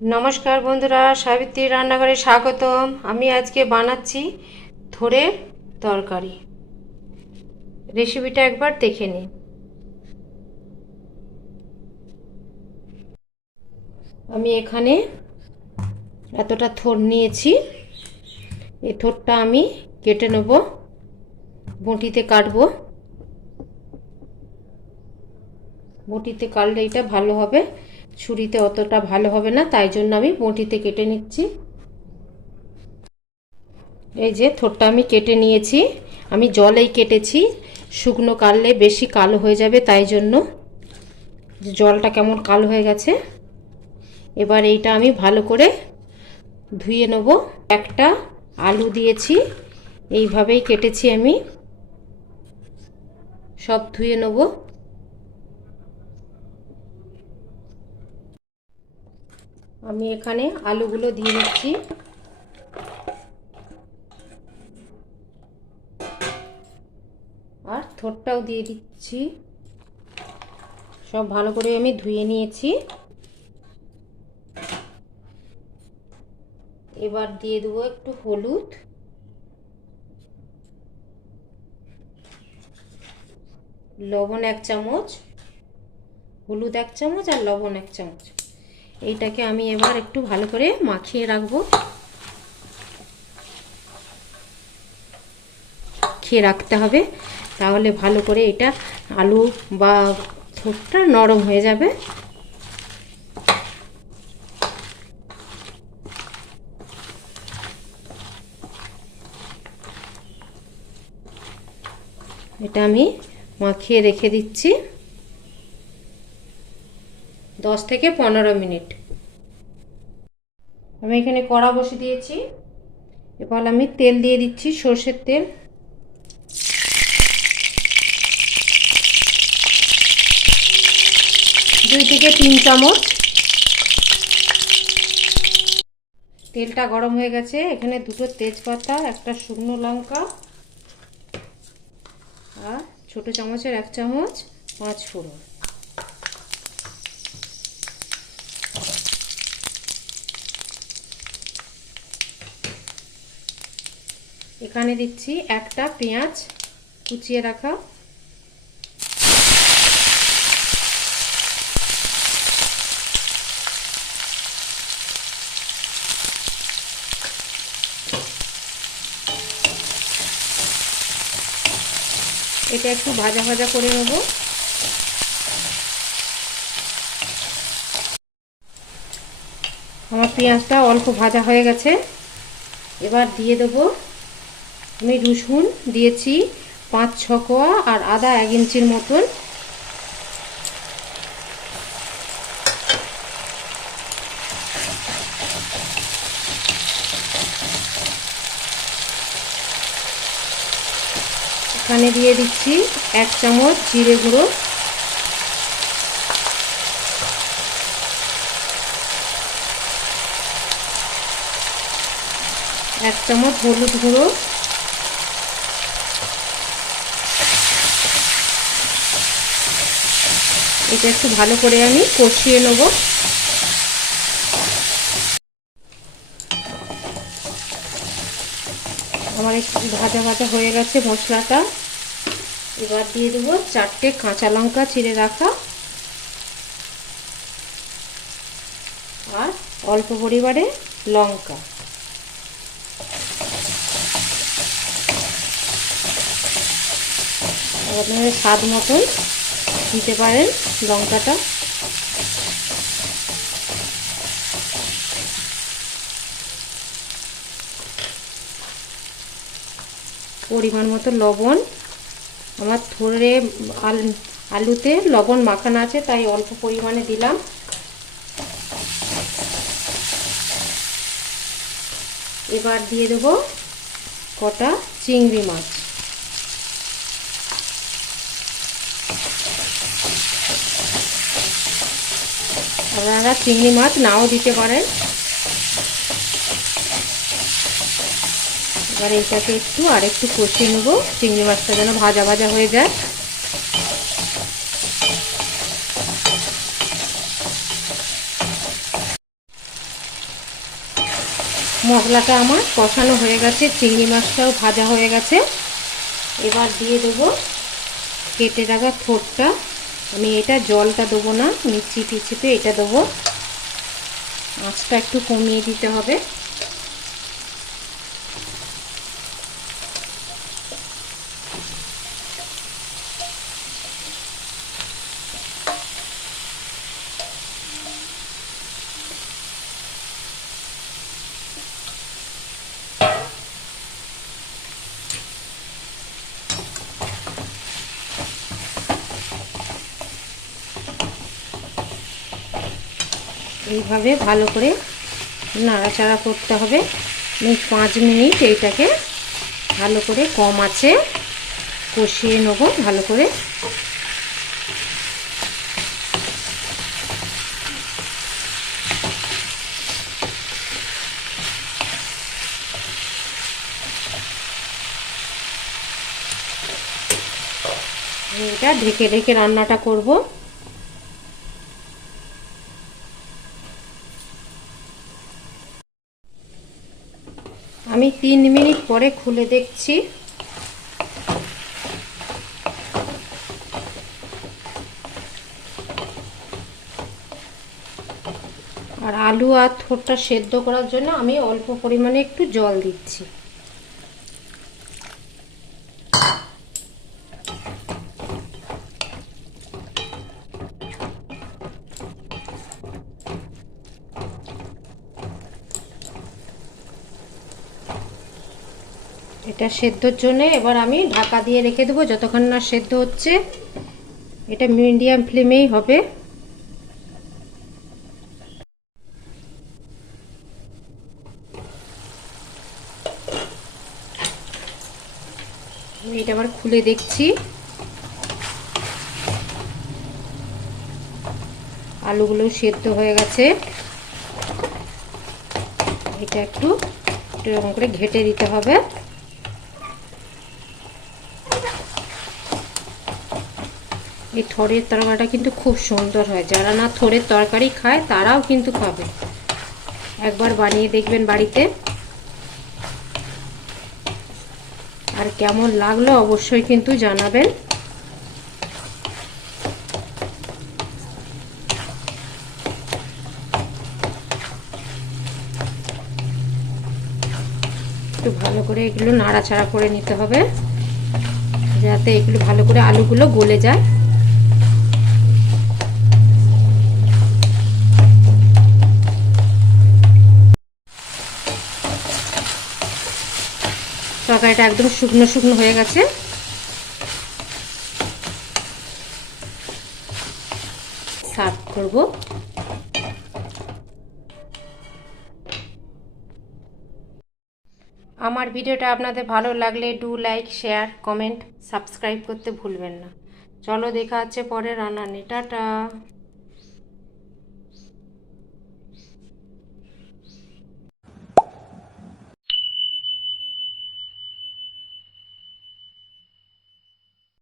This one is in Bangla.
নমস্কার বন্ধুরা, সাবিত্রী রান্নাঘরে স্বাগতম। আমি আজকে বানাচ্ছি থোড়ের তরকারি। রেসিপিটা একবার দেখে নিন। আমি এখানে এতটা থোড় নিয়েছি। এই থোড়টা আমি কেটে নেব, বটিতে কাটবো। বটিতে কাটলে এটা ভালো হবে, ছুরিতে অতটা ভালো হবে না, তাই জন্য আমি বটিতে কেটে নিচ্ছি। এই যে থোড়টা আমি কেটে নিয়েছি। আমি জলেই কেটেছি, শুকনো কাটলে বেশি কালো হয়ে যাবে, তাই জন্য। জলটা কেমন কালো হয়ে গেছে। এবার এইটা আমি ভালো করে ধুয়ে নেব। একটা আলু দিয়েছি, এইভাবেই কেটেছি আমি। সব ধুয়ে নেব। আমি এখানে আলুগুলো দিয়ে দিচ্ছি। আর থোড়টাও দিয়ে দিচ্ছি। সব ভালো করে আমি ধুয়ে নিয়েছি। এবার দিয়ে দেবো একটু হলুদ, লবণ 1 চামচ, হলুদ 1 চামচ আর লবণ 1 চামচ। এইটাকে আমি এবার একটু ভালো করে মাখিয়ে রাখবো। খেয়ে রাখতে হবে, তাহলে ভালো করে এটা আলু বা থোড়টা নরম হয়ে যাবে। এটা আমি মাখিয়ে রেখে দিচ্ছি 10 থেকে 15 মিনিট। আমি এখানে কড়া বসিয়ে দিয়েছি। এবার আমি তেল দিয়ে দিচ্ছি, সরষের তেল। দুই থেকে 3 চামচ। তেলটা গরম হয়ে গেছে। এখানে দুটো তেজপাতা, একটা শুকনো লঙ্কা আর ছোট চামচের 1 চামচ 5 ফোড়ন। এখানে দিচ্ছি একটা পেঁয়াজ কুচিয়ে রাখা। এটা একটু ভাজা ভাজা করে নেব। আমার পেঁয়াজটা অল্প ভাজা হয়ে গেছে। এবার দিয়ে দেবো, আমি রসুন দিয়েছি 5-6 কোয়া আর আদা 1 ইঞ্চির মতন। এখানে দিয়ে দিচ্ছি 1 চামচ জিরে গুঁড়ো, 1 চামচ হলুদ গুঁড়ো, এটা একটু ভালো করে আমি কষিয়ে নেব। আমার একটু ভাজা ভাজা হয়ে গেছে মশলাটা। এবার দিয়ে দেবো 4টে কাঁচা লঙ্কা চিড়ে রাখা আর অল্প পরিমাণে লঙ্কা। আপনাদের স্বাদ মতন দিতে পারেন লঙ্কাটা। পরিমাণ মতো লবণ। আমার থোড়ে আলুতে লবণ মাখানো আছে, তাই অল্প পরিমাণে দিলাম। এবার দিয়ে দেবো কটা চিংড়ি মাছ। আপনারা চিংড়ি মাছ নাও দিতে পারেন। এবার এইটাকে আরেকটু কষিয়ে নেবো, চিংড়ি মাছটা যেন ভাজা ভাজা হয়ে যায়। মশলাটা আমার কষানো হয়ে গেছে, চিংড়ি মাছটাও ভাজা হয়ে গেছে। এবার দিয়ে দেবো কেটে রাখা থোড়টা। আমি এটা জলটা দেবো না, আমি চিপে চিপে এটা দেবো। আঁচটা একটু কমিয়ে দিতে হবে। এইভাবে ভালো করে নাড়াচাড়া করতে হবে। আমি 5 মিনিট এইটাকে ভালো করে কম আঁচে কষিয়ে নেব ভালো করে। এটা ঢেকে ঢেকে রান্নাটা করব। আমি 3 মিনিট পরে খুলে দেখছি। আর আলু আর থোড়টা সেদ্ধ করার জন্য আমি অল্প পরিমাণে একটু জল দিচ্ছি। এটা সেদ্ধর জন্য এবার আমি ঢাকা দিয়ে রেখে দেবো যতক্ষণ না সেদ্ধ হচ্ছে। এটা মিডিয়াম ফ্লেমেই হবে। আমি এটা আবার খুলে দেখছি। আলুগুলো সেদ্ধ হয়ে গেছে। এটা একটু এরকম করে ঘেটে দিতে হবে। এই থোড়ের তরকারিটা কিন্তু খুব সুন্দর হয়। যারা না থোড়ের তরকারি খায় তারাও কিন্তু খাবে। একবার বানিয়ে দেখবেন বাড়িতে। আর কেমন লাগলো অবশ্যই কিন্তু জানাবেন। একটু ভালো করে এগুলো নাড়াচাড়া করে নিতে হবে যাতে এগুলো ভালো করে আলুগুলো গলে যায়। তরকারিটা একদম শুকনো শুকনো হয়ে গেছে। সার্ভ করব। আমার ভিডিওটা আপনাদের ভালো লাগলে do like, share, comment, subscribe করতে ভুলবেন না। চলো দেখা হচ্ছে পরে রান্না নিয়ে। টাটা।